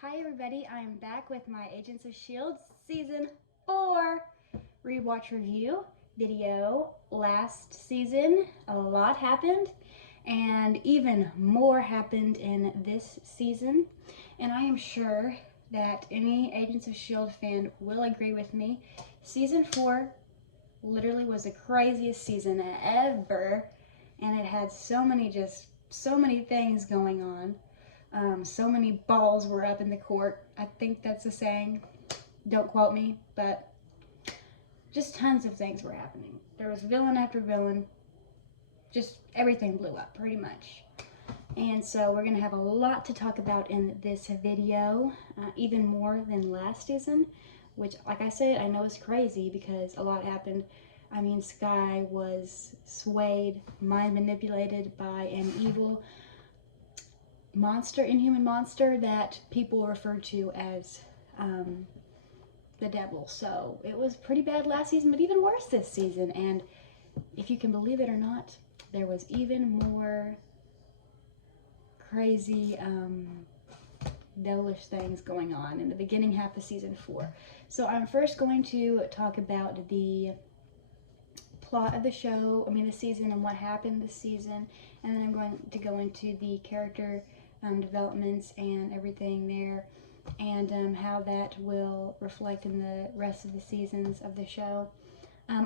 Hi everybody, I am back with my Agents of S.H.I.E.L.D. Season 4 rewatch review video. Last season, a lot happened, and even more happened in this season. And I am sure that any Agents of S.H.I.E.L.D. fan will agree with me. Season 4 literally was the craziest season ever, and it had so many things going on. So many balls were up in the court. I think that's a saying. Don't quote me, but just tons of things were happening. There was villain after villain. Just everything blew up, pretty much. And so we're going to have a lot to talk about in this video, even more than last season, which, like I said, I know is crazy because a lot happened. I mean, Sky was swayed, mind manipulated by an evil monster, inhuman monster that people refer to as the devil. So it was pretty bad last season, but even worse this season. And if you can believe it or not, there was even more crazy devilish things going on in the beginning half of season 4. So I'm first going to talk about the plot of the show, the season, and what happened this season, and then I'm going to go into the character developments and everything there, and how that will reflect in the rest of the seasons of the show.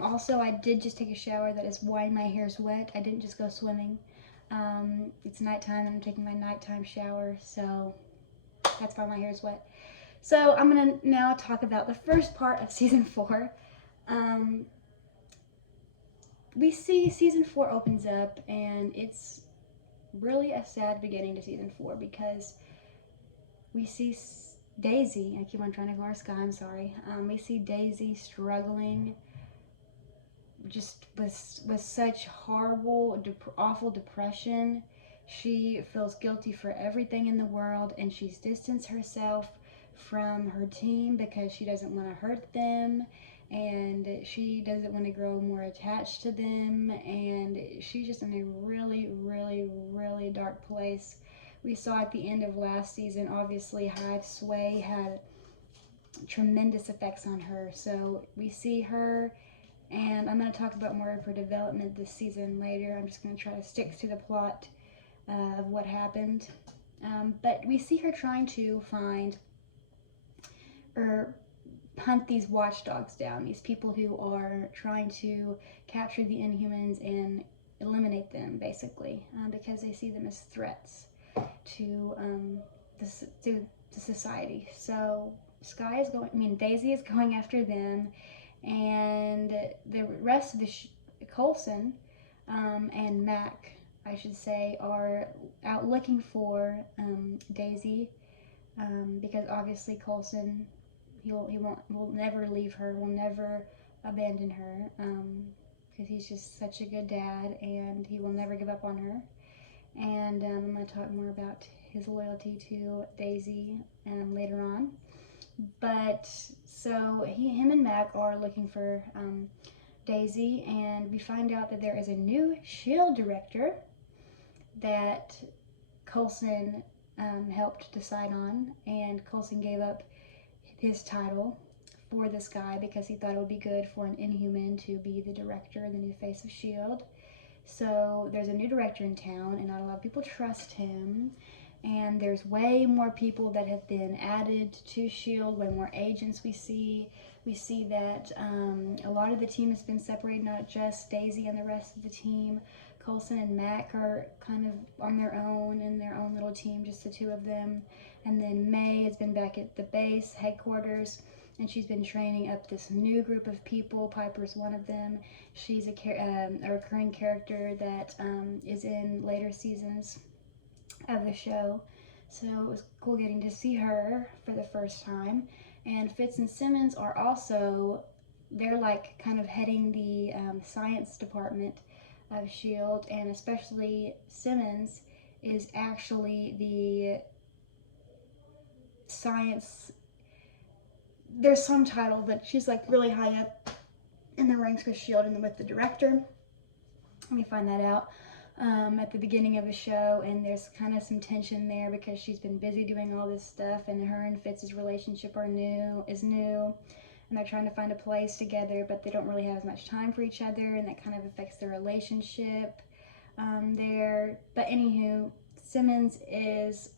Also, I did just take a shower. That is why my hair's wet. I didn't just go swimming. It's nighttime and I'm taking my nighttime shower, so that's why my hair's wet. So I'm going to now talk about the first part of season 4. We see season 4 opens up, and it's really a sad beginning to season 4 because we see Daisy. I keep on trying to go our Sky, I'm sorry. We see Daisy struggling just with such horrible, awful depression. She feels guilty for everything in the world, and she's distanced herself from her team because she doesn't want to hurt them, and she doesn't want to grow more attached to them, and she's just in a really, really, really dark place. We saw at the end of last season, obviously, Hive Sway had tremendous effects on her. So we see her, and I'm going to talk about more of her development this season later. I'm just going to try to stick to the plot of what happened. But we see her trying to find or hunt these watchdogs down, these people who are trying to capture the Inhumans and eliminate them, basically, because they see them as threats to the society. So Daisy is going after them, and the rest of the Coulson and Mac, I should say, are out looking for Daisy, because obviously Coulson, will never leave her, will never abandon her, because he's just such a good dad, and he will never give up on her. And I'm going to talk more about his loyalty to Daisy later on. But so him and Mac are looking for Daisy, and we find out that there is a new S.H.I.E.L.D. director that Coulson helped decide on, and Coulson gave up his title for this guy because he thought it would be good for an Inhuman to be the director, the new face of S.H.I.E.L.D. So there's a new director in town, and not a lot of people trust him. And there's way more people that have been added to S.H.I.E.L.D., way more agents we see. We see that a lot of the team has been separated, not just Daisy and the rest of the team. Coulson and Mac are kind of on their own, in their own little team, just the two of them. And then May has been back at the base headquarters, and she's been training up this new group of people. Piper's one of them. She's a recurring character that is in later seasons of the show. So it was cool getting to see her for the first time. And Fitz and Simmons are also, they're like kind of heading the science department of S.H.I.E.L.D., and especially Simmons is actually the science, there's some title, but she's like really high up in the ranks with S.H.I.E.L.D. and with the director. Let me find that out. at the beginning of the show, and there's kind of some tension there because she's been busy doing all this stuff, and her and Fitz's relationship is new, and they're trying to find a place together, but they don't really have as much time for each other, and that kind of affects their relationship there. But anywho, Simmons is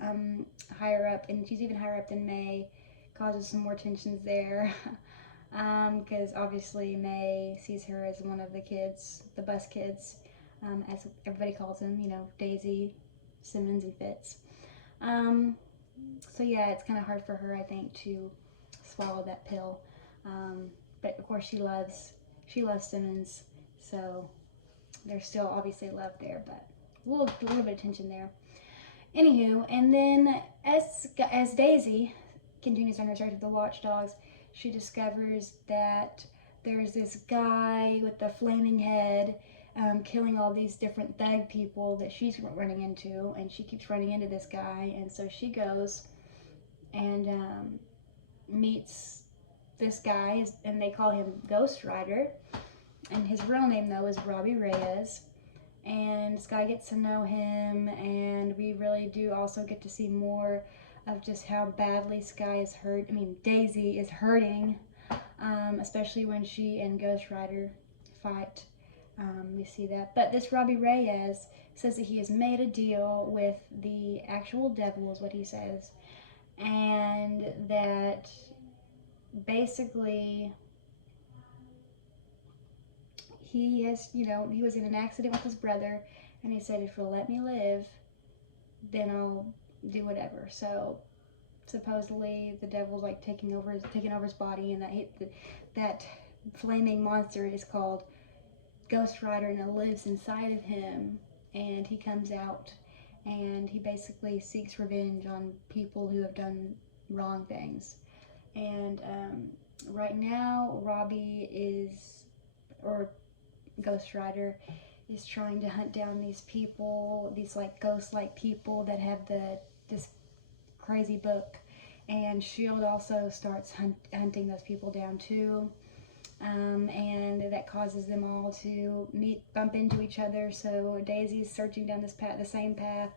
higher up, and she's even higher up than May, causes some more tensions there. Because obviously May sees her as one of the kids, the bus kids, as everybody calls them, Daisy, Simmons, and Fitz. So yeah, it's kind of hard for her, I think, to swallow that pill. But of course, she loves Simmons, so there's still obviously love there, but a little bit of tension there. Anywho, and then as Daisy continues on her search of the watchdogs, she discovers that there's this guy with the flaming head killing all these different thug people that she's running into, and she keeps running into this guy, and so she goes and meets this guy, and they call him Ghost Rider, and his real name though is Robbie Reyes. And Sky gets to know him, and we really do also get to see more of just how badly Daisy is hurting, especially when she and Ghost Rider fight. We see that. But this Robbie Reyes says that he has made a deal with the actual devil, is what he says, and that basically he was in an accident with his brother, and he said, if you'll let me live, then I'll do whatever. So supposedly the devil's like taking over his body, and that flaming monster is called Ghost Rider, and it lives inside of him, and he comes out, and he basically seeks revenge on people who have done wrong things. And right now, Ghost Rider is trying to hunt down these people, these like ghost-like people that have this crazy book, and Shield also starts hunting those people down too, and that causes them all to bump into each other. So Daisy's searching down the same path,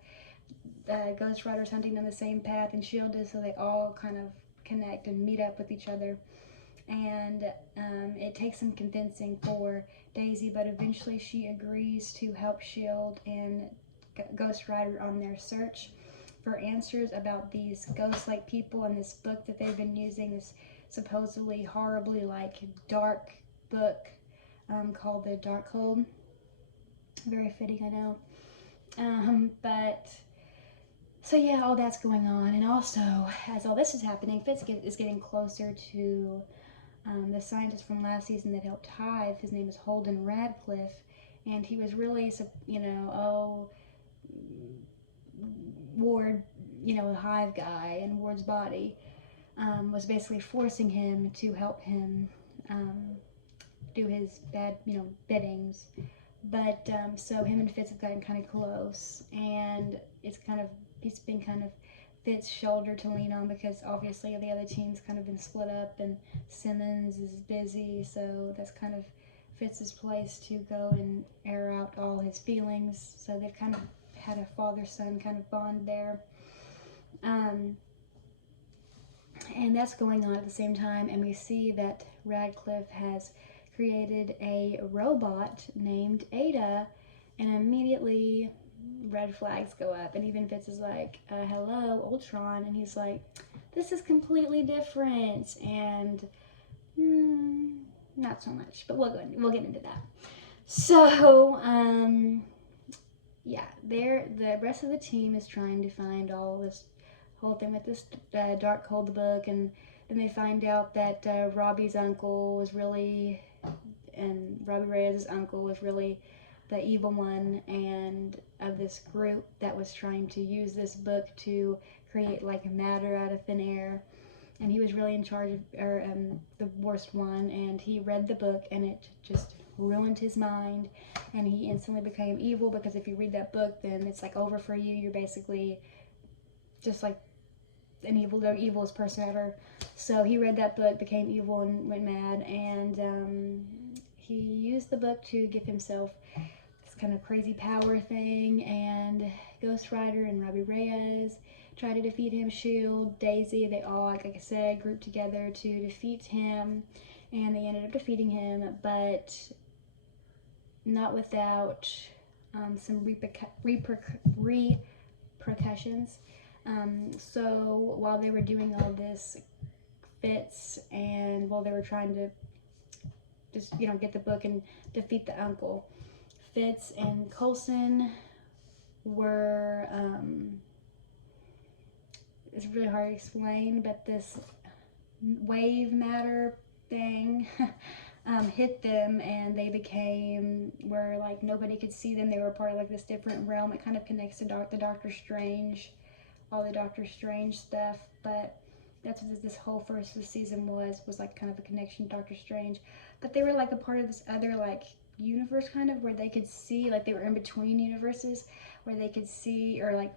Ghost Rider's hunting down the same path, and Shield is, so they all kind of connect and meet up with each other. And it takes some convincing for Daisy, but eventually she agrees to help Shield and Ghost Rider on their search for answers about these ghost-like people and this book that they've been using, this supposedly horribly dark book called the Dark Code. Very fitting, I know. But so yeah, all that's going on, and also as all this is happening, Fitz is getting closer to the scientist from last season that helped Hive. His name is Holden Radcliffe, and he was really, Ward, the Hive guy, and Ward's body was basically forcing him to help him do his bad, biddings. But so him and Fitz have gotten kind of close, and he's been kind of Fitz's shoulder to lean on, because obviously the other team's kind of been split up, and Simmons is busy, so that's kind of Fitz's place to go and air out all his feelings. So they've kind of had a father-son kind of bond there. And that's going on at the same time, and we see that Radcliffe has created a robot named Ada, and immediately red flags go up, and even Fitz is like, hello, Ultron, and he's like, this is completely different, and not so much, but we'll get into that. So, yeah, the rest of the team is trying to find all this whole thing with this Dark Cold book, and then they find out that Robbie Reyes' uncle was really the evil one, and of this group that was trying to use this book to create matter out of thin air, and he was really in charge of, the worst one, and he read the book, and it just ruined his mind, and he instantly became evil, because if you read that book, then it's over for you. You're basically just the evilest person ever. So he read that book, became evil, and went mad, and he used the book to give himself this kind of crazy power thing, and Ghost Rider and Robbie Reyes try to defeat him. Shield, Daisy, they all, like I said, grouped together to defeat him, and they ended up defeating him, but not without some repercussions. So while they were doing all this, Fitz, and while they were trying to just, get the book and defeat the uncle, Fitz and Coulson were, it's really hard to explain, but this wave matter thing hit them, and they became where like nobody could see them. They were part of like this different realm. It kind of connects to the Doctor Strange, all the Doctor Strange stuff, but that's what this whole first season was like kind of a connection to Doctor Strange. But they were like a part of this other like universe kind of, where they could see, like they were in between universes where they could see, or like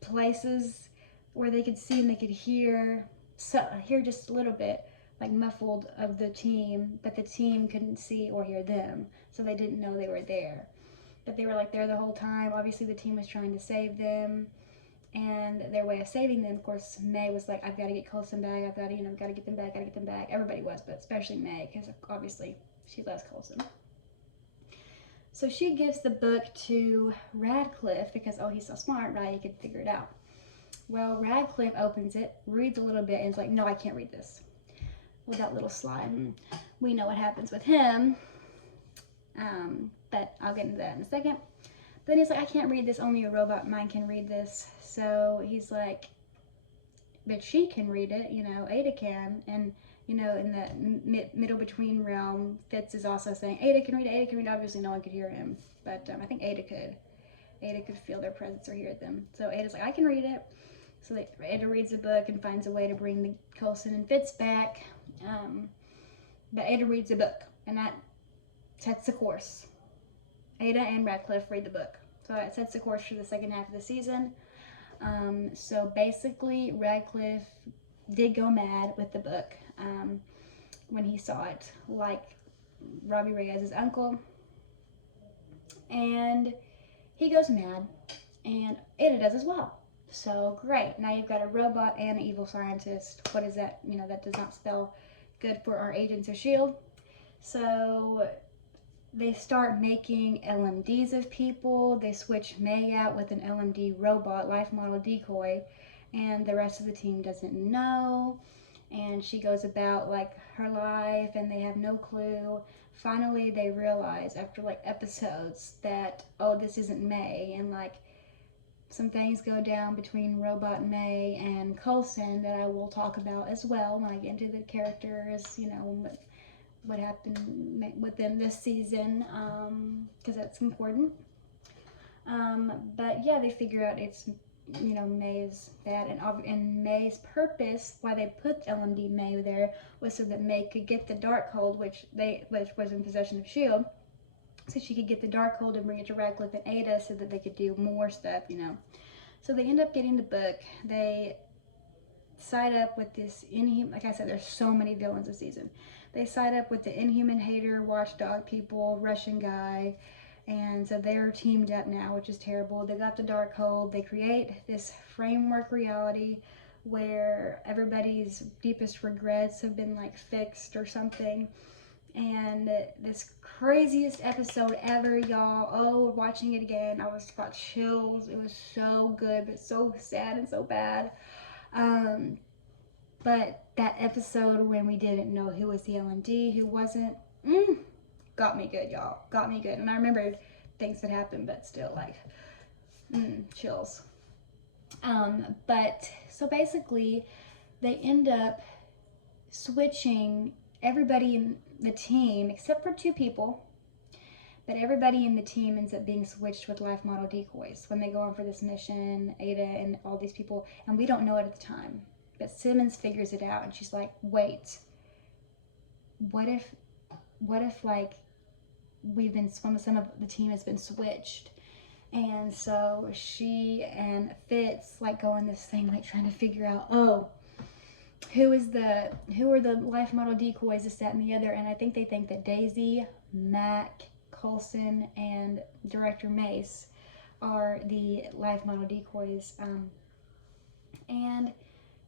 places where they could see and they could hear just a little bit, like muffled, of the team, but the team couldn't see or hear them, so they didn't know they were there. But they were like there the whole time. Obviously the team was trying to save them, and their way of saving them, of course, May was like, I've got to get Coulson back, I've got to, got to get them back. Everybody was, but especially May, because obviously she loves Coulson. So she gives the book to Radcliffe because, oh, he's so smart, right? He could figure it out. Well, Radcliffe opens it, reads a little bit, and is like, no, I can't read this. With that little slide. And we know what happens with him. But I'll get into that in a second. But then he's like, I can't read this, only a robot mind can read this. So he's like, but she can read it, Ada can. And, in the middle between realm, Fitz is also saying, Ada can read it. Obviously no one could hear him, but I think Ada could. Ada could feel their presence or hear them. So Ada's like, I can read it. So Ada reads the book and finds a way to bring the Coulson and Fitz back. But Ada reads the book, and that sets the course. Ada and Radcliffe read the book. So it sets the course for the second half of the season. So basically, Radcliffe did go mad with the book when he saw it, like Robbie Reyes' uncle. And he goes mad, and Ada does as well. So great, now you've got a robot and an evil scientist. What is that? That does not spell good for our agents of S.H.I.E.L.D. So they start making LMDs of people. They switch May out with an LMD robot, life model decoy, and the rest of the team doesn't know. And she goes about like her life, and they have no clue. Finally, they realize after like episodes that, oh, this isn't May, and like some things go down between Robot May and Coulson that I will talk about as well when I get into the characters, what happened with them this season, because that's important. But yeah, they figure out it's, May is bad, and May's purpose, why they put LMD May there, was so that May could get the Darkhold, which was in possession of S.H.I.E.L.D., so she could get the Darkhold and bring it to Radcliffe and Ada so that they could do more stuff, So they end up getting the book. They side up with this inhuman, like I said, there's so many villains this season. They side up with the Inhuman Hater, Watchdog people, Russian guy, and so they're teamed up now, which is terrible. They got the Darkhold. They create this framework reality where everybody's deepest regrets have been like fixed or something. And this craziest episode ever, y'all. Oh, watching it again, I got chills. It was so good, but so sad and so bad. But that episode when we didn't know who was the LMD, who wasn't, got me good, y'all. Got me good. And I remembered things that happened, but still, like, chills. But so basically, they end up switching everybody in the team, except for 2 people, but everybody in the team ends up being switched with life model decoys when they go on for this mission, Ada and all these people, and we don't know it at the time. But Simmons figures it out, and she's like, wait, what if like some of the team has been switched? And so she and Fitz like go on this thing, like trying to figure out, oh, who are the life model decoys, this, that, and the other. And I think they think that Daisy, Mac, Coulson and director Mace are the life model decoys. And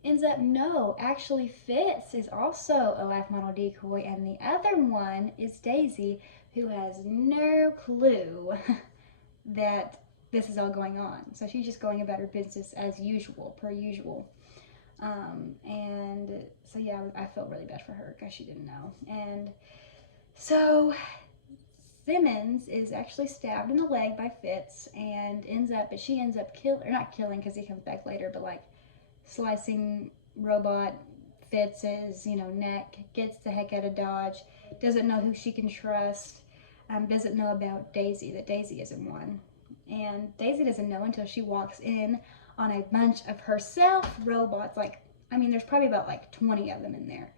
ends up, no, actually Fitz is also a life model decoy, and the other one is Daisy, who has no clue that this is all going on. So she's just going about her business as usual, per usual. And so yeah, I felt really bad for her because she didn't know. And so Simmons is actually stabbed in the leg by Fitz and she ends up not killing because he comes back later, but like slicing robot Fitz's, neck, gets the heck out of Dodge, doesn't know who she can trust, doesn't know about Daisy, that Daisy isn't one. And Daisy doesn't know until she walks in on a bunch of herself robots. Like, there's probably about like 20 of them in there.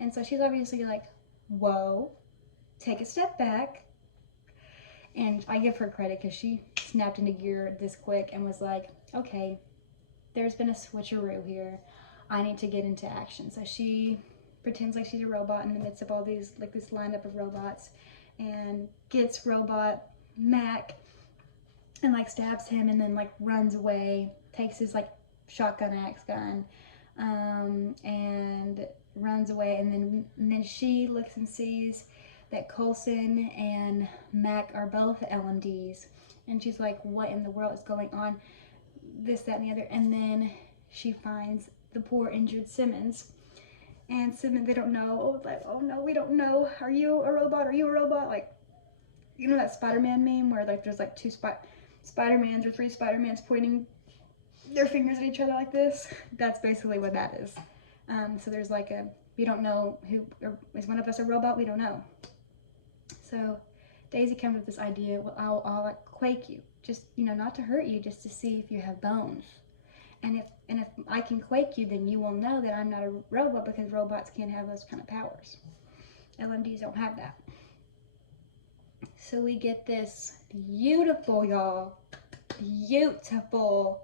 And so she's obviously like, whoa, take a step back. And I give her credit because she snapped into gear this quick and was like, okay, there's been a switcheroo here. I need to get into action. So she pretends like she's a robot in the midst of all these, like this lineup of robots, and gets robot Mac and like stabs him and then like runs away, takes his like shotgun axe gun, and runs away. And then she looks and sees that Coulson and Mac are both LMDs, and she's like, what in the world is going on? This, that, and the other. And then she finds the poor injured Simmons, and Simmons, they don't know. Oh no, we don't know. Are you a robot? Are you a robot? Like, that Spider-Man meme where like there's like two Spider-Mans or three Spider-Mans pointing their fingers at each other like this? That's basically what that is. So there's like we don't know is one of us a robot? We don't know. So Daisy comes with this idea, well, I'll like quake you, just, not to hurt you, just to see if you have bones. And if I can quake you, then you will know that I'm not a robot, because robots can't have those kind of powers. LMDs don't have that. So we get this beautiful, y'all, beautiful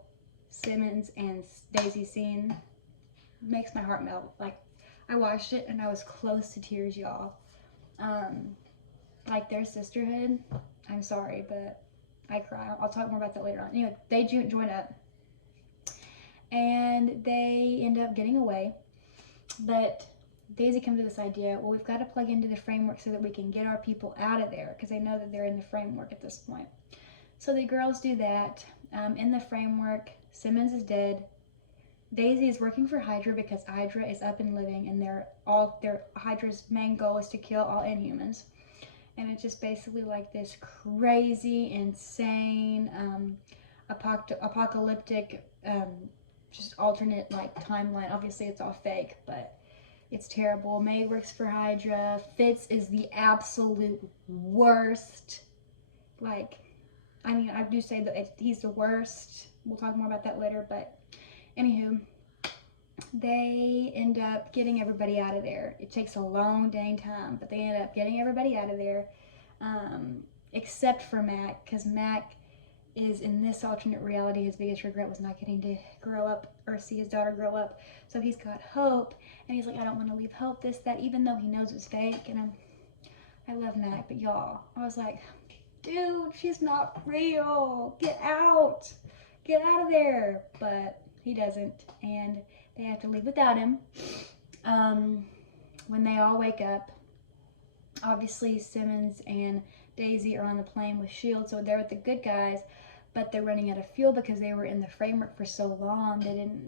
Simmons and Daisy scene. Makes my heart melt. Like, I watched it and I was close to tears, y'all. Like their sisterhood, I'm sorry, but I cry. I'll talk more about that later on. Anyway, they join up and they end up getting away, but Daisy comes to this idea, well, we've got to plug into the framework so that we can get our people out of there, because they know that they're in the framework at this point. So the girls do that. In the framework, Simmons is dead. Daisy is working for Hydra because Hydra is up and living, and Hydra's main goal is to kill all Inhumans. And it's just basically like this crazy, insane, apocalyptic, just alternate like timeline. Obviously it's all fake, but it's terrible. May works for Hydra. Fitz is the absolute worst. Like, I do say that he's the worst. We'll talk more about that later, but anywho, they end up getting everybody out of there. It takes a long dang time, but they end up getting everybody out of there, except for Mac, because Mac is, in this alternate reality, his biggest regret was not getting to grow up or see his daughter grow up. So he's got hope, and he's like, I don't want to leave hope, this, that, even though he knows it's fake. And I love Mac, but y'all, I was like, dude, she's not real. Get out of there. But he doesn't, and they have to leave without him. When they all wake up, obviously Simmons and Daisy are on the plane with S.H.I.E.L.D., so they're with the good guys, but they're running out of fuel because they were in the framework for so long.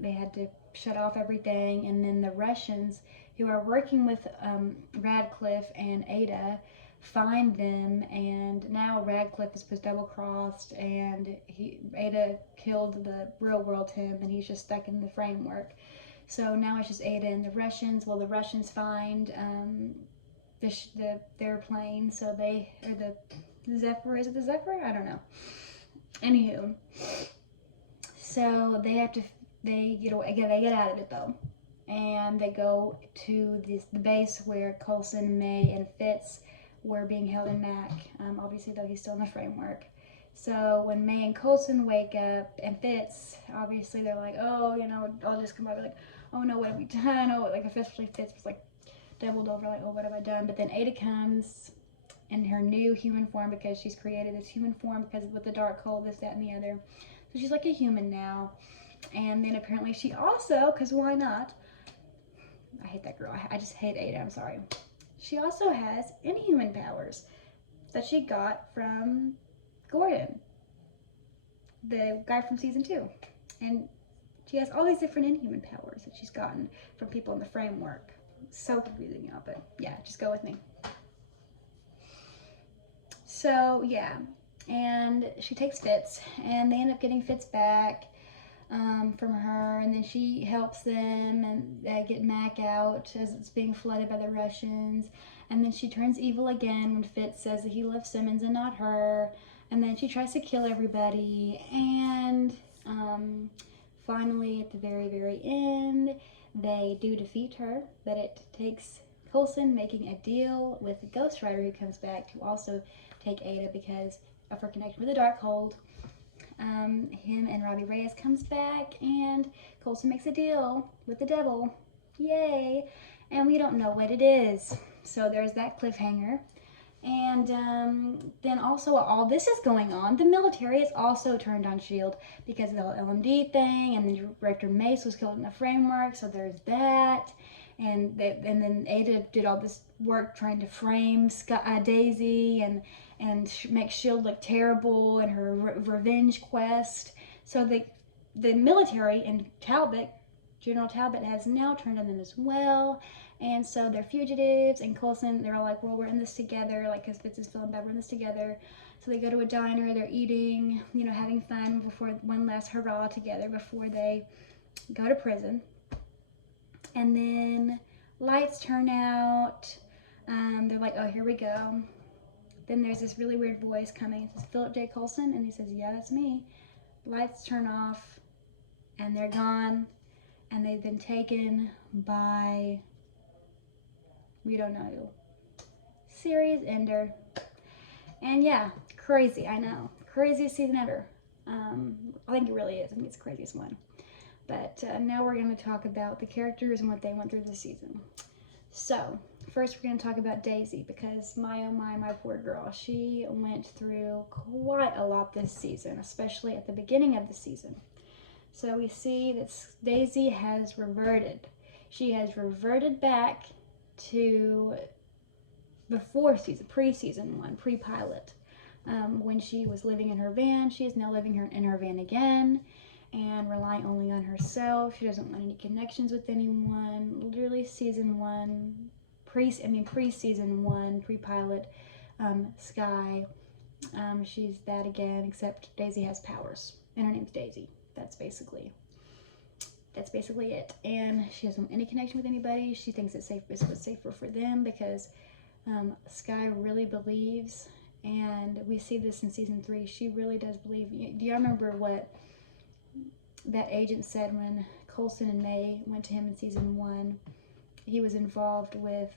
They had to shut off everything. And then the Russians, who are working with Radcliffe and Ada, find them, and now Radcliffe is double-crossed, and Ada killed the real-world him, and he's just stuck in the framework. So now it's just Ada and the Russians. Well, the Russians find their plane, so or the Zephyr, is it the Zephyr? I don't know. Anywho, so they get out of it though, and they go to the base where Coulson, May, and Fitz were being held in Mac. Obviously, though, he's still in the framework. So when May and Coulson wake up, and Fitz, obviously they're like, oh, I'll just come over like, oh no, what have we done? Oh, like especially Fitz was like doubled over, like, oh, what have I done? But then Ada comes, in her new human form because she's created this human form because with the dark hole, this, that, and the other. So she's like a human now. And then apparently she also, because why not? I hate that girl. I just hate Ada. I'm sorry. She also has inhuman powers that she got from Gordon, the guy from season 2. And she has all these different inhuman powers that she's gotten from people in the framework. So confusing, y'all, but yeah, just go with me. So yeah, and she takes Fitz, and they end up getting Fitz back from her, and then she helps them and get Mac out as it's being flooded by the Russians, and then she turns evil again when Fitz says that he loves Simmons and not her, and then she tries to kill everybody, and finally at the very, very end, they do defeat her, but it takes Coulson making a deal with the Ghost Rider who comes back to also take Ada because of her connection with the Darkhold. Him and Robbie Reyes comes back, and Coulson makes a deal with the devil. Yay! And we don't know what it is. So there's that cliffhanger. And then also while all this is going on, the military is also turned on S.H.I.E.L.D. because of the whole LMD thing, and then Director Mace was killed in the framework, so there's that. And then Ada did all this work trying to frame Daisy and make S.H.I.E.L.D. look terrible in her revenge quest. So the military and General Talbot has now turned on them as well. And so they're fugitives, and Coulson, they're all like, well, we're in this together, like, because Fitz is feeling bad, we're in this together. So they go to a diner, they're eating, having fun before one last hurrah together before they go to prison. And then lights turn out. They're like, oh, here we go. Then there's this really weird voice coming. It says, Philip J. Coulson, and he says, yeah, that's me. Lights turn off, and they're gone, and they've been taken by... we don't know who. Series ender. And yeah, crazy, I know. Craziest season ever. I think it really is. I think it's the craziest one. But now we're going to talk about the characters and what they went through this season. So, first we're going to talk about Daisy, because my poor girl. She went through quite a lot this season, especially at the beginning of the season. So we see that Daisy has reverted. She has reverted back to before pre-season 1, pre-pilot. When she was living in her van, she is now living in her van again and relying only on herself. She doesn't want any connections with anyone. Literally season 1, pre-season 1, pre-pilot, Sky. She's that again, except Daisy has powers, and her name's Daisy. That's basically it. And she doesn't want any connection with anybody. She thinks it's safer for them because Sky really believes, and we see this in season 3. She really does believe. Do you remember what that agent said when Coulson and May went to him in season 1? He was involved with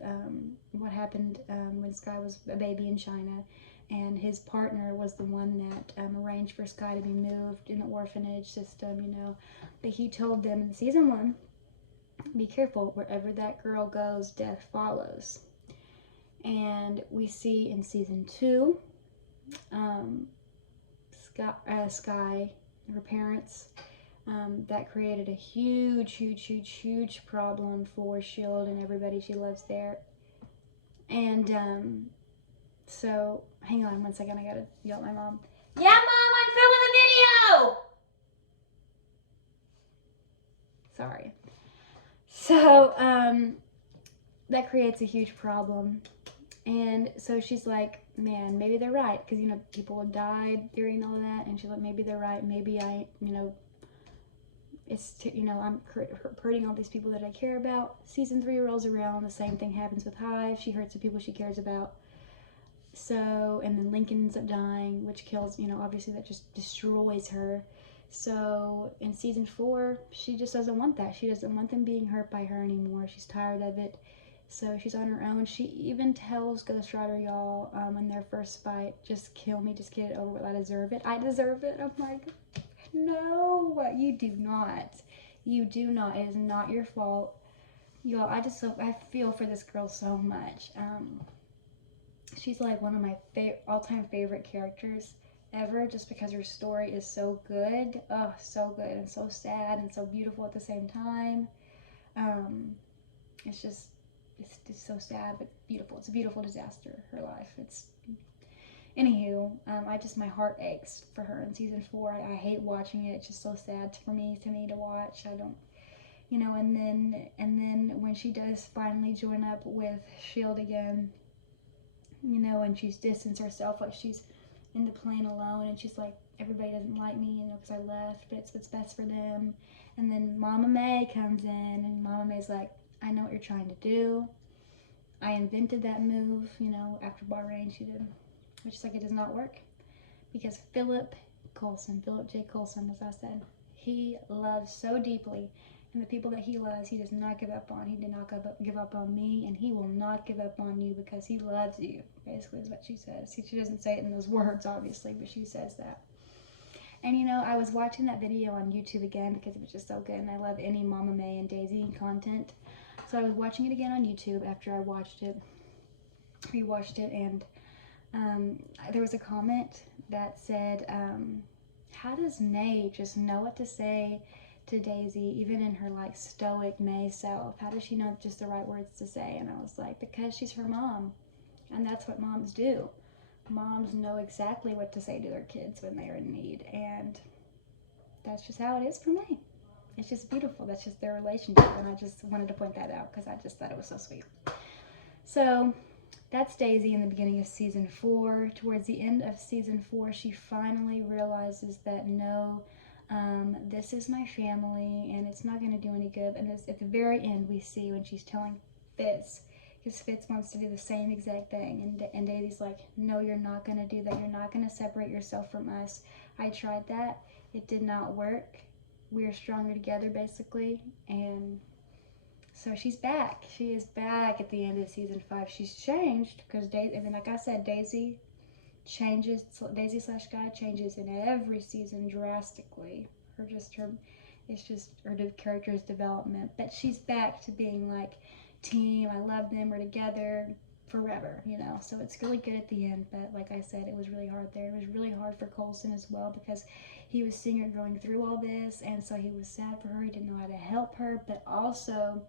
what happened when Sky was a baby in China, and his partner was the one that arranged for Sky to be moved in the orphanage system, But he told them in season 1, be careful, wherever that girl goes, death follows. And we see in season 2, Sky, her parents, that created a huge problem for S.H.I.E.L.D. and everybody she loves there. And so, hang on 1 second, I gotta yell at my mom. Yeah, Mom, I'm filming the video! Sorry. So, that creates a huge problem. And so she's like, man, maybe they're right. Because, people have died during all of that. And she's like, maybe they're right. Maybe I, I'm hurting all these people that I care about. Season 3 rolls around. The same thing happens with Hive. She hurts the people she cares about. So, and then Lincoln ends up dying, which kills, obviously that just destroys her. So, in season 4, she just doesn't want that. She doesn't want them being hurt by her anymore. She's tired of it. So, she's on her own. She even tells Ghost Rider, y'all, in their first fight, just kill me, just get it over with. I deserve it. I deserve it. I'm like, no, you do not. You do not. It is not your fault. Y'all, I feel for this girl so much. She's like one of my all-time favorite characters ever, just because her story is so good. Oh, so good and so sad and so beautiful at the same time. Um, it's just it's so sad but beautiful. It's a beautiful disaster. Her life. It's anywho. I just my heart aches for her in season 4. I hate watching it. It's just so sad for me to watch. I don't. And then when she does finally join up with Shield again, and she's distanced herself, like she's in the plane alone, and she's like, everybody doesn't like me, because I left, but it's what's best for them. And then Mama May comes in, and Mama May's like, I know what you're trying to do. I invented that move, after Bahrain she did, which is like, it does not work, because Philip J. Coulson, as I said, he loves so deeply, and the people that he loves, he does not give up on. He did not give up on me, and he will not give up on you because he loves you, basically is what she says. She doesn't say it in those words, obviously, but she says that. And I was watching that video on YouTube again because it was just so good, and I love any Mama May and Daisy content. So I was watching it again on YouTube after I rewatched it, and there was a comment that said, how does May just know what to say to Daisy, even in her like stoic May self? How does she know just the right words to say? And I was like, because she's her mom, and that's what moms do. Moms know exactly what to say to their kids when they are in need, and that's just how it is for me. It's just beautiful. That's just their relationship, and I just wanted to point that out because I just thought it was so sweet. So that's Daisy in the beginning of season 4. Towards the end of season 4, she finally realizes that no, this is my family, and it's not going to do any good. And at the very end, we see when she's telling Fitz, because Fitz wants to do the same exact thing, and Daisy's like, no, you're not going to do that. You're not going to separate yourself from us. I tried that. It did not work. We are stronger together, basically. And so she's back. She is back at the end of season 5. She's changed because like I said, Daisy changes. Daisy/Guy changes in every season drastically. It's just her character's development. But she's back to being like, team. I love them. We're together forever. So it's really good at the end. But like I said, it was really hard there. It was really hard for Coulson as well because he was seeing her going through all this, and so he was sad for her. He didn't know how to help her, but also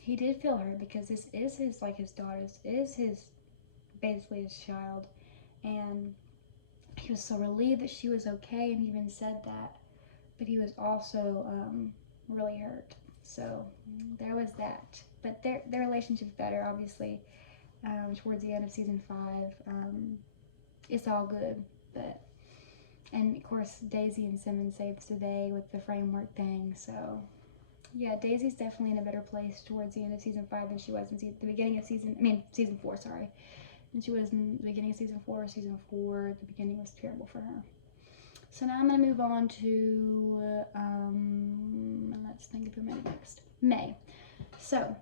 he did feel her because this is his daughter. This is basically his child, and he was so relieved that she was okay, and he even said that, but he was also really hurt. So there was that, but their relationship's better, obviously, towards the end of season 5. It's all good, and of course Daisy and Simmons saves the day with the framework thing. So yeah, Daisy's definitely in a better place towards the end of season 5 than she was in the beginning of season 4, sorry. Than she was in the beginning of season 4. Season 4, the beginning was terrible for her. So now I'm going to move on to, let's think of who made it next. May. So,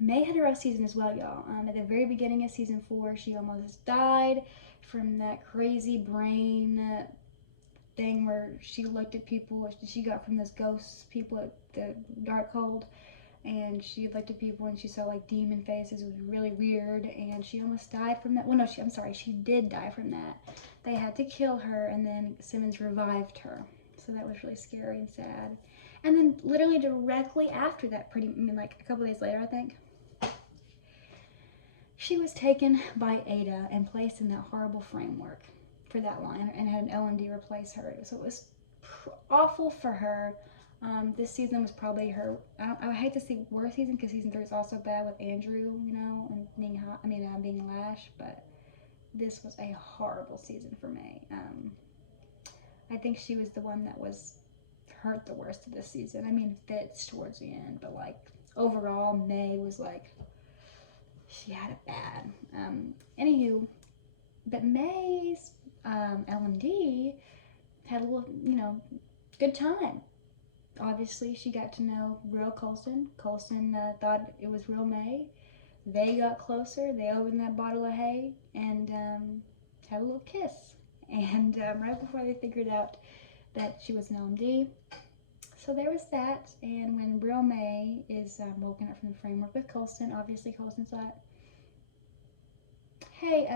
May had a rough season as well, y'all. At the very beginning of season 4, she almost died from that crazy brain thing where she looked at people. She got from those ghosts people at the Darkhold, and she looked at people and she saw like demon faces. It was really weird, and she almost died from that. Well, no, she did die from that. They had to kill her, and then Simmons revived her. So that was really scary and sad. And then literally directly after that, like a couple days later, I think, she was taken by Ada and placed in that horrible framework for that line, and had an LMD replace her. So it was awful for her. This season was probably her. I hate to see worse season because season 3 is also bad with Andrew, and being Lash. But this was a horrible season for May. I think she was the one that was hurt the worst of this season. Fitz towards the end, but like overall, May was like, she had it bad. Anywho, but May's LMD had a little, good time. Obviously, she got to know real Coulson. Coulson thought it was real May. They got closer. They opened that bottle of hay and had a little kiss. And right before they figured out that she was an LMD. So there was that. And when real May is woken up from the framework with Coulson, obviously Coulson's like, hey,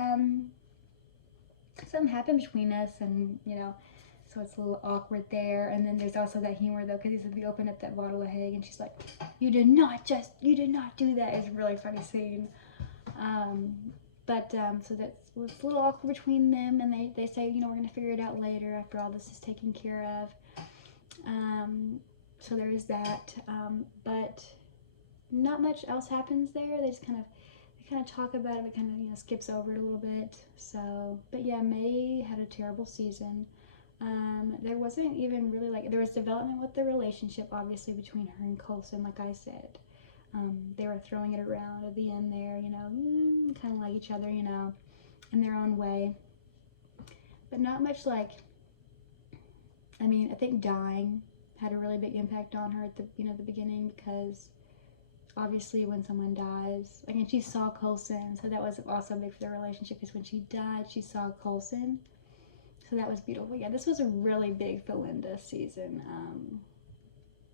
something happened between us, and so it's a little awkward there. And then there's also that humor though, because he said we opened up that bottle of Hague, and she's like, you did not do that. It's a really funny scene. Um, so that was a little awkward between them, and they say, we're gonna figure it out later after all this is taken care of. So there is that, but not much else happens there. They kind of talk about it, but kind of skips over it a little bit. So, but yeah, May had a terrible season. There wasn't even really there was development with the relationship, obviously, between her and Coulson, like I said. They were throwing it around at the end there, kind of like each other, in their own way. But not much I think dying had a really big impact on her at the beginning, because obviously when someone dies, and she saw Coulson, so that was also big for their relationship, because when she died, she saw Coulson. So that was beautiful. Yeah, this was a really big Felinda season.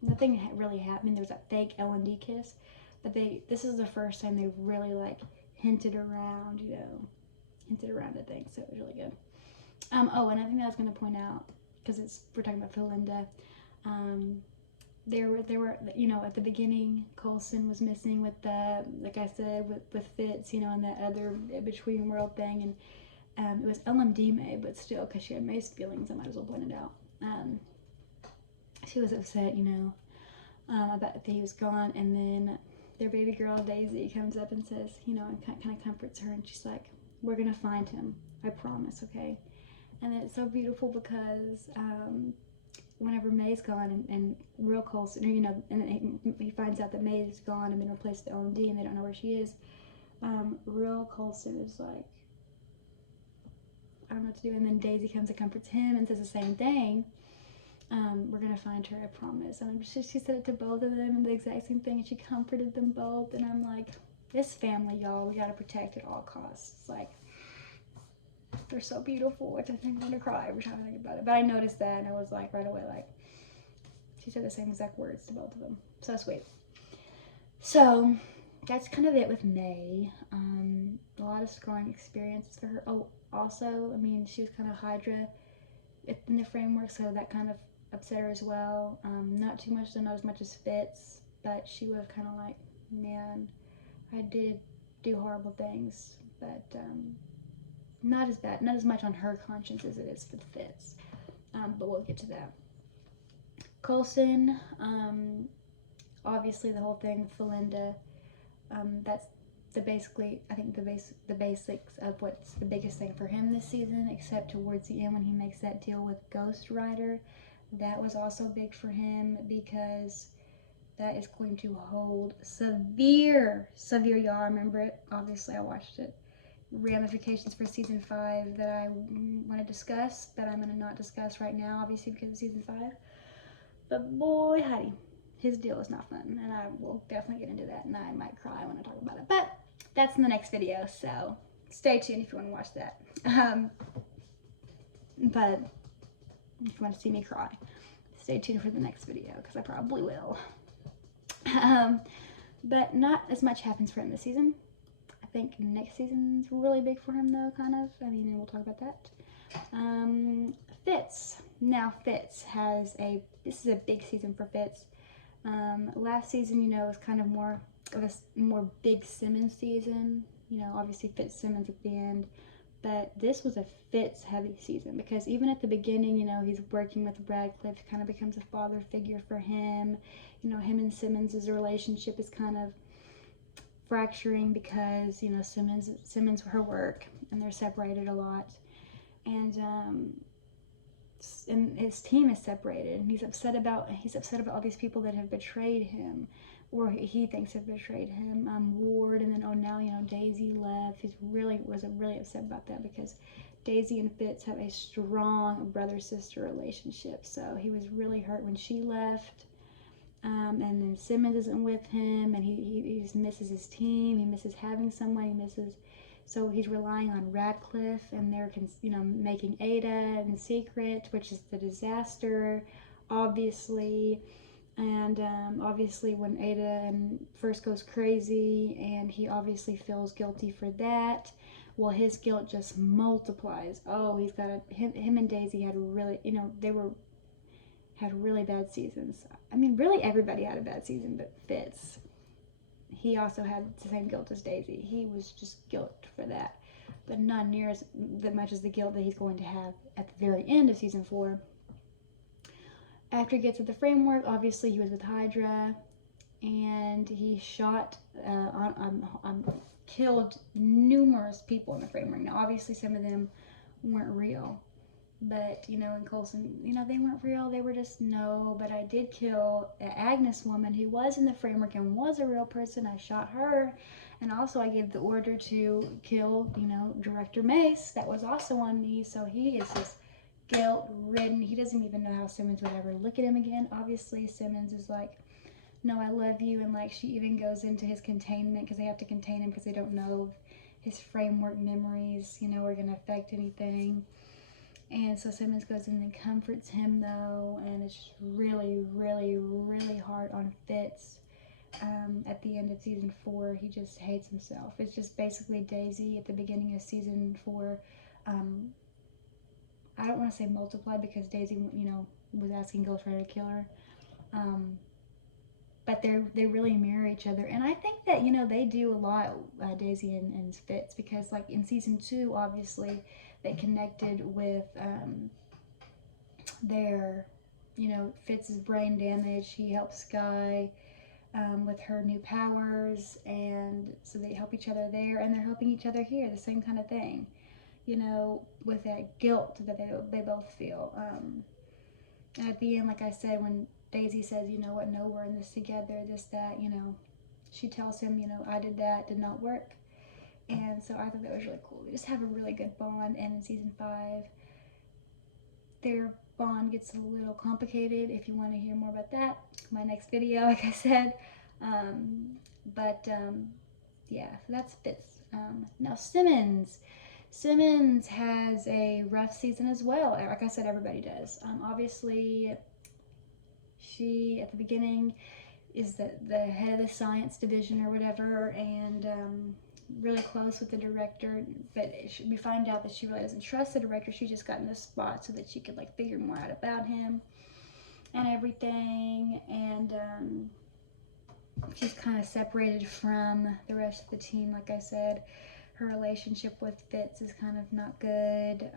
Nothing really happened. There was that fake L&D kiss, but this is the first time they really hinted around at things. So it was really good. Another thing that I was going to point out, because we're talking about Felinda. There were at the beginning, Coulson was missing with like I said, with Fitz, and that other between world thing, and it was LMD May, but still, because she had May's feelings, I might as well point it out. She was upset, about that he was gone, and then their baby girl Daisy comes up and says, and kind of comforts her, and she's like, "We're gonna find him, I promise, okay?" And it's so beautiful because whenever May's gone and real Coulson, and he finds out that May's gone and been replaced with LMD, and they don't know where she is. Real Coulson is like, I don't know what to do. And then Daisy comes and comforts him and says the same thing. We're gonna find her, I promise. And she said it to both of them, and the exact same thing, and she comforted them both. And I'm like, this family, y'all, we gotta protect at all costs. They're so beautiful. I think I'm gonna cry every time I think about it. But I noticed that, and I was like, right away, she said the same exact words to both of them. So sweet. So that's kind of it with May. A lot of scarring experiences for her. Oh, also, she was kind of Hydra in the framework, so that kind of upset her as well. Not too much, though, not as much as Fitz, but she was kind of like, man, I did do horrible things, but not as bad, not as much on her conscience as it is for Fitz. But we'll get to that. Coulson, obviously the whole thing with Felinda, that's I think the basics of what's the biggest thing for him this season, except towards the end when he makes that deal with Ghost Rider. That was also big for him, because that is going to hold severe, y'all remember it, obviously I watched it, ramifications for season 5 that I want to discuss, that I'm going to not discuss right now, obviously, because of season 5. But boy, howdy, his deal is not fun, and I will definitely get into that, and I might cry when I talk about it. But that's in the next video, so stay tuned if you want to watch that. But if you want to see me cry, stay tuned for the next video, because I probably will. But not as much happens for him this season. I think next season's really big for him, though, kind of. And we'll talk about that. Fitz. Now, Fitz has this is a big season for Fitz. Last season, was kind of more of a more big Simmons season. Obviously Fitzsimmons at the end. But this was a Fitz heavy season, because even at the beginning, he's working with Radcliffe, kind of becomes a father figure for him. Him and Simmons' relationship is kind of fracturing because, Simmons her work, and they're separated a lot. And his team is separated, and he's upset about all these people that have betrayed him, or he thinks have betrayed him. Ward, and then now Daisy left. He was really upset about that, because Daisy and Fitz have a strong brother-sister relationship, so he was really hurt when she left. And then Simmons isn't with him, and he just misses his team. He misses having someone. So he's relying on Radcliffe, and they're making Ada in secret, which is the disaster, obviously. And obviously when Ada first goes crazy, and he obviously feels guilty for that, Well, his guilt just multiplies. Oh, he's got a him and Daisy had really, they were had really bad seasons. I mean, really everybody had a bad season, but Fitz, he also had the same guilt as Daisy. He was just guilt for that, but not near as much as the guilt that he's going to have at the very end of season 4. After he gets to the framework, obviously he was with Hydra, and he shot, killed numerous people in the framework. Now, obviously, some of them weren't real, but in Coulson, they weren't real. They were just no. But I did kill an Agnes woman who was in the framework and was a real person. I shot her, and also I gave the order to kill, Director Mace. That was also on me. So he is just guilt-ridden. He doesn't even know how Simmons would ever look at him again. Obviously, Simmons is like, no, I love you, and like she even goes into his containment because they have to contain him because they don't know if his framework memories, are going to affect anything. And so Simmons goes in and comforts him though, and it's just really, really, really hard on Fitz. At the end of season 4, he just hates himself. It's just basically Daisy at the beginning of season 4. I don't want to say multiply because Daisy, was asking Ghost Rider to kill her. But they really mirror each other, and I think that they do a lot, Daisy and Fitz, because like in season 2, obviously they connected with their Fitz's brain damage. He helps Skye with her new powers, and so they help each other there, and they're helping each other here, the same kind of thing, with that guilt that they both feel. And at the end, like I said, when Daisy says, you know what, no, we're in this together, this, that, she tells him, I did that, did not work. And so I thought that was really cool. They just have a really good bond, and in season 5, their bond gets a little complicated. If you want to hear more about that, my next video, like I said. Yeah, so that's Fitz. Now Simmons has a rough season as well. Like I said, everybody does. Obviously, she, at the beginning, is the head of the science division or whatever, and really close with the director, but we find out that she really doesn't trust the director. She just got in this spot so that she could like figure more out about him and everything, and she's kind of separated from the rest of the team. Like I said, her relationship with Fitz is kind of not good,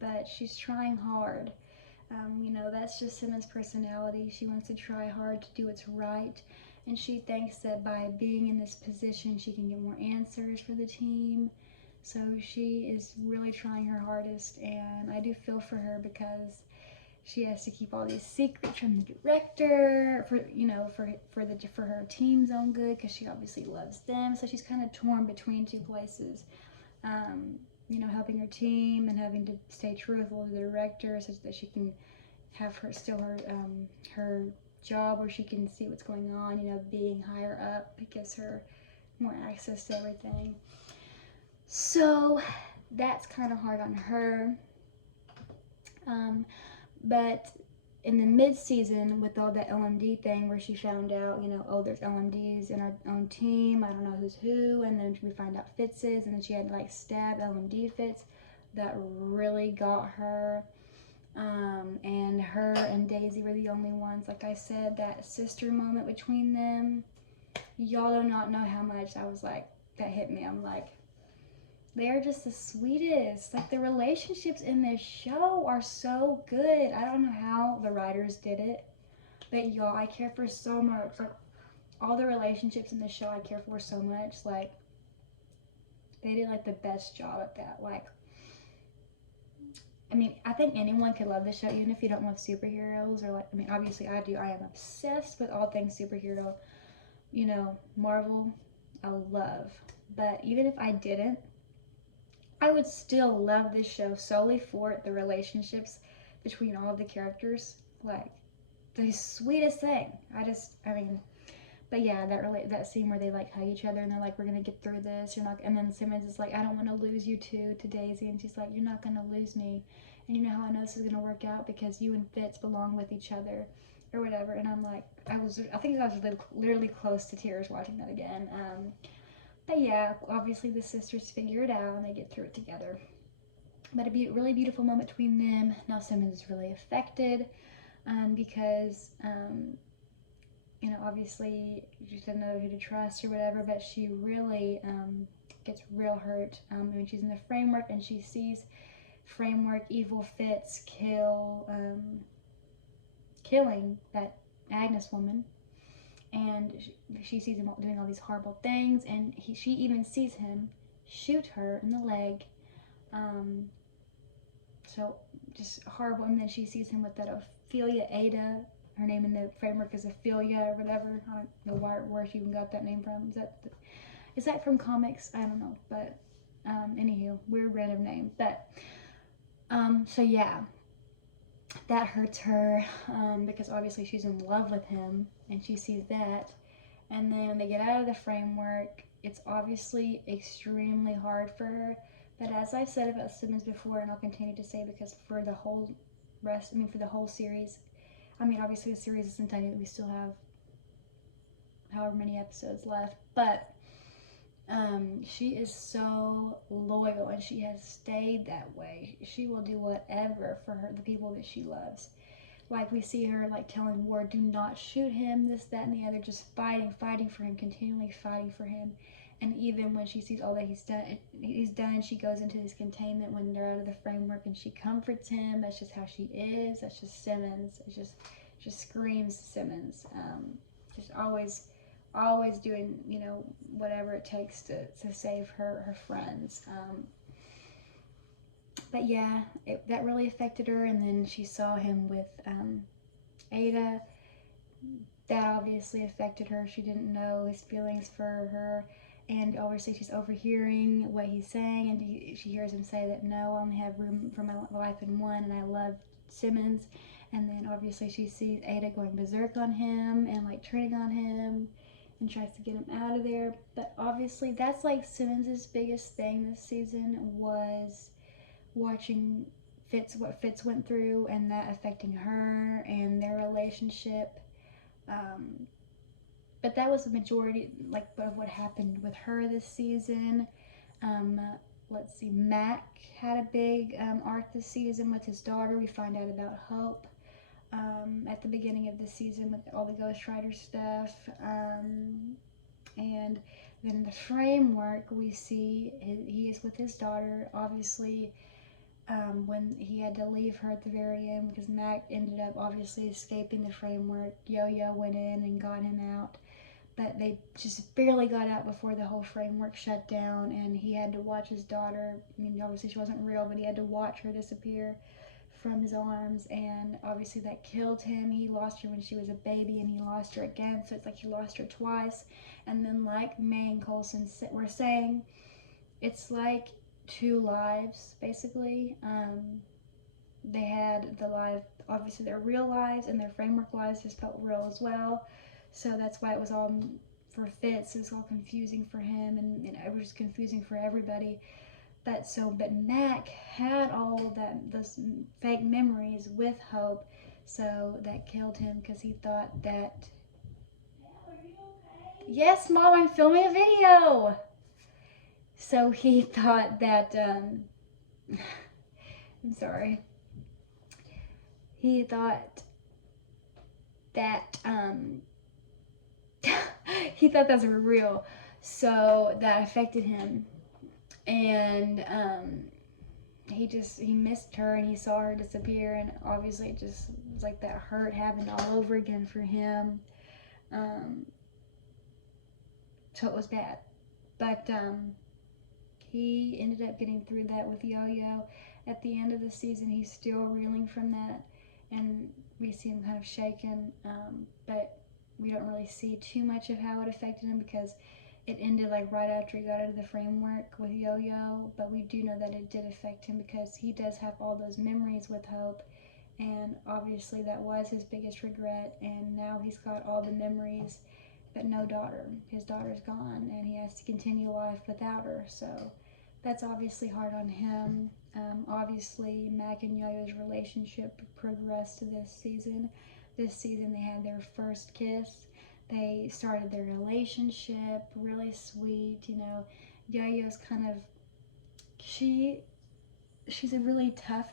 but she's trying hard. That's just Simmons' personality. She wants to try hard to do what's right, and she thinks that by being in this position, she can get more answers for the team. So she is really trying her hardest, and I do feel for her because she has to keep all these secrets from the director for her team's own good, because she obviously loves them. So she's kind of torn between two places. Helping her team and having to stay truthful to the director so that she can have her job where she can see what's going on. Being higher up, it gives her more access to everything. So that's kind of hard on her. But in the mid-season, with all that LMD thing where she found out, there's LMDs in our own team, I don't know who's who, and then we find out Fitz's, and then she had to like stab LMD Fitz. That really got her. And her and Daisy were the only ones. Like I said, that sister moment between them, y'all do not know how much I was like, that hit me. I'm like, they are just the sweetest. Like, the relationships in this show are so good. I don't know how the writers did it, but y'all, I care for so much. Like, all the relationships in this show I care for so much. Like, they did like the best job at that. Like, I mean, I think anyone could love this show, even if you don't love superheroes, or like, I mean, obviously I do. I am obsessed with all things superhero. Marvel, I love. But even if I didn't, I would still love this show solely for the relationships between all of the characters. Like, the sweetest thing. But yeah, that scene where they like hug each other and they're like, we're gonna get through this. And then Simmons is like, I don't want to lose you to Daisy, and she's like, you're not gonna lose me. And you know how I know this is gonna work out, because you and Fitz belong with each other, or whatever. And I'm like, I think I was literally close to tears watching that again. But yeah, obviously the sisters figure it out and they get through it together. But a really beautiful moment between them. Now Simmons is really affected because, obviously she doesn't know who to trust or whatever, but she really gets real hurt when she's in the framework and she sees framework evil Fitz killing that Agnes woman, and she sees him doing all these horrible things, and she even sees him shoot her in the leg. Um, so just horrible. And then she sees him with that Ophelia Ada. Her name in the framework is Ophelia or whatever. I don't know where she even got that name from. Is that from comics? I don't know. But anywho, weird random name. But so yeah, that hurts her because obviously she's in love with him and she sees that. And then when they get out of the framework, it's obviously extremely hard for her. But as I've said about Simmons before, and I'll continue to say because for the whole for the whole series, obviously the series isn't done yet. We still have however many episodes left. But she is so loyal and she has stayed that way. She will do whatever for the people that she loves. Like we see her like telling Ward, do not shoot him, this, that, and the other, just fighting for him, continually fighting for him. And even when she sees all that he's done, she goes into this containment when they're out of the framework and she comforts him. That's just how she is. That's just Simmons. It just screams Simmons. Just always doing, whatever it takes to save her friends. But yeah, that really affected her. And then she saw him with Ada. That obviously affected her. She didn't know his feelings for her. And obviously she's overhearing what he's saying. And she hears him say that, no, I only have room for my life in one. And I love Simmons. And then obviously she sees Ada going berserk on him and like turning on him and tries to get him out of there. But obviously that's like Simmons' biggest thing this season was watching what Fitz went through and that affecting her and their relationship. But that was the majority of what happened with her this season. Let's see, Mac had a big arc this season with his daughter. We find out about Hope at the beginning of the season with all the Ghost Rider stuff. And then in the framework, we see he is with his daughter. Obviously, when he had to leave her at the very end because Mac ended up obviously escaping the framework. Yo-Yo went in and got him out. But they just barely got out before the whole framework shut down, and he had to watch his daughter. Obviously she wasn't real, but he had to watch her disappear from his arms, and obviously that killed him. He lost her when she was a baby, and he lost her again, so it's like he lost her twice. And then like May and Coulson were saying, it's like two lives, basically. They had the life, obviously their real lives, and their framework lives just felt real as well. So that's why it was all, for Fitz, it was all confusing for him, and it was confusing for everybody. But Mac had all those fake memories with Hope, so that killed him because he thought that. Are you okay? Yes, Mom, I'm filming a video. So he thought that. I'm sorry. He thought that he thought those were real, so that affected him, and he missed her and he saw her disappear, and obviously it just was like that hurt happened all over again for him. So it was bad, but he ended up getting through that with Yo-Yo. At the end of the season, he's still reeling from that, and we see him kind of shaken, but we don't really see too much of how it affected him because it ended like right after he got out of the framework with Yo-Yo. But we do know that it did affect him because he does have all those memories with Hope, and obviously that was his biggest regret, and now he's got all the memories but no daughter. His daughter's gone and he has to continue life without her, so that's obviously hard on him. Obviously Mac and Yo-Yo's relationship progressed to this season. This season they had their first kiss. They started their relationship, really sweet, you know. Yo-Yo's kind of, she's a really tough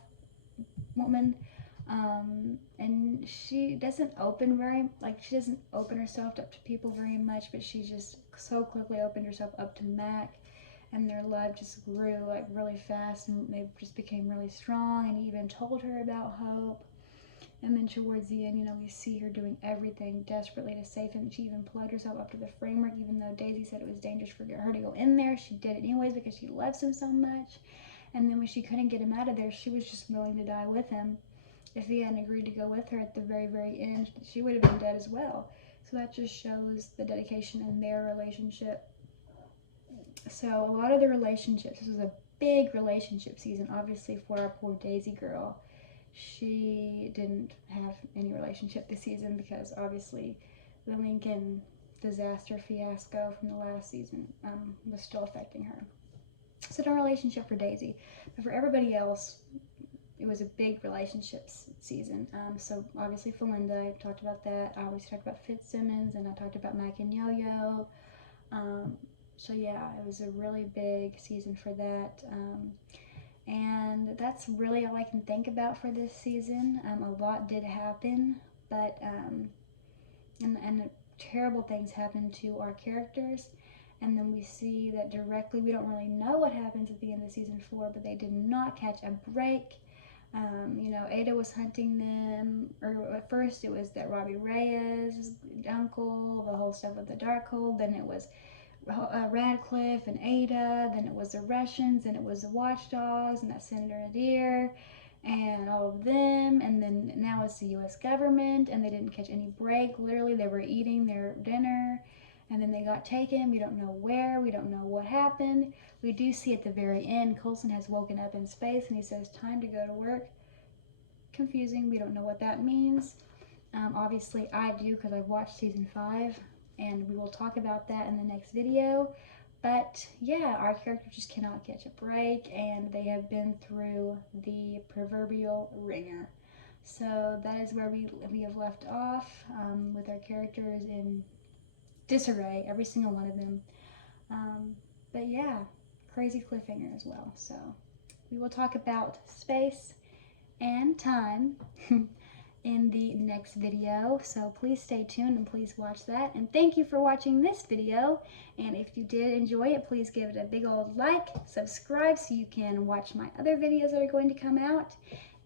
woman, and she doesn't she doesn't open herself up to people very much, but she just so quickly opened herself up to Mac, and their love just grew like really fast, and they just became really strong, and he even told her about Hope. And then towards the end, you know, we see her doing everything desperately to save him. She even plugged herself up to the framework, even though Daisy said it was dangerous for her to go in there. She did it anyways because she loves him so much. And then when she couldn't get him out of there, she was just willing to die with him. If he hadn't agreed to go with her at the very, very end, she would have been dead as well. So that just shows the dedication in their relationship. So a lot of the relationships, this was a big relationship season, obviously, for our poor Daisy girl. She didn't have any relationship this season because obviously the Lincoln disaster fiasco from the last season was still affecting her. So no relationship for Daisy, but for everybody else, it was a big relationships season. So obviously for Linda, I talked about that. I always talked about Fitzsimmons, and I talked about Mac and Yo-Yo. So yeah, it was a really big season for that. And that's really all I can think about for this season. A lot did happen, but and terrible things happened to our characters. And then we see that directly, we don't really know what happens at the end of season 4, but they did not catch a break. You know, Ada was hunting them, or at first it was that Robbie Reyes' uncle, the whole stuff with the Darkhold, then it was Radcliffe and Ada, then it was the Russians, and it was the Watchdogs, and that Senator Nadir, and all of them, and then now it's the U.S. government, and they didn't catch any break. Literally, they were eating their dinner, and then they got taken. We don't know where, we don't know what happened. We do see at the very end, Coulson has woken up in space, and he says, time to go to work. Confusing, we don't know what that means. Obviously, I do, because I've watched season 5, and we will talk about that in the next video. But yeah, our characters just cannot catch a break, and they have been through the proverbial ringer. So that is where we have left off, with our characters in disarray, every single one of them. But yeah, crazy cliffhanger as well. So we will talk about space and time in the next video, so please stay tuned and please watch that. And thank you for watching this video, and if you did enjoy it, please give it a big old like, subscribe so you can watch my other videos that are going to come out,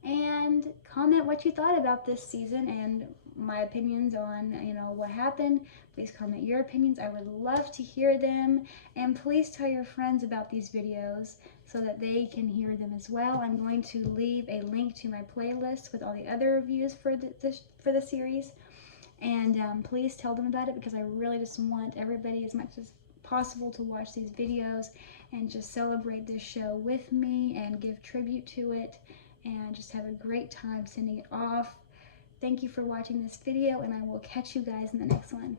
and comment what you thought about this season and my opinions on, you know, what happened. Please comment your opinions. I would love to hear them, and please tell your friends about these videos so that they can hear them as well. I'm going to leave a link to my playlist with all the other reviews for the series, and please tell them about it, because I really just want everybody as much as possible to watch these videos and just celebrate this show with me and give tribute to it and just have a great time sending it off. Thank you for watching this video, and I will catch you guys in the next one.